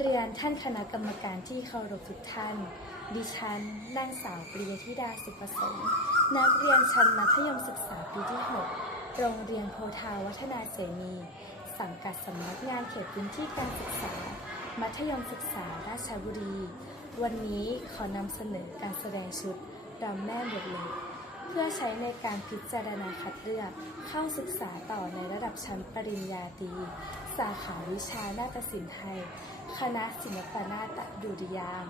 เรียนท่านคณะกรรมการที่เคารพทุกท่าน ดิฉันนางสาวปริยธิดาสุประสงค์นักเรียนชั้นมัธยมศึกษาปีที่ 6 โรงเรียนโพธาวัฒนาเสนี สังกัดสำนักงานเขตพื้นที่การศึกษา มัธยมศึกษาราชบุรี วันนี้ขอนำเสนอการแสดงชุดรำแม่บทเล็ก เพื่อใช้ในการพิจารณาคัดเลือก เข้าศึกษาต่อในระดับชั้นปริญญาตรีสาขาวิชานาฏศิลป์ไทย คณะศิลปนาฏดุริยาง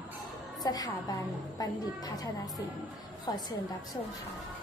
สถาบันบัณฑิตพัฒนศิลป์ ขอเชิญรับชมค่ะ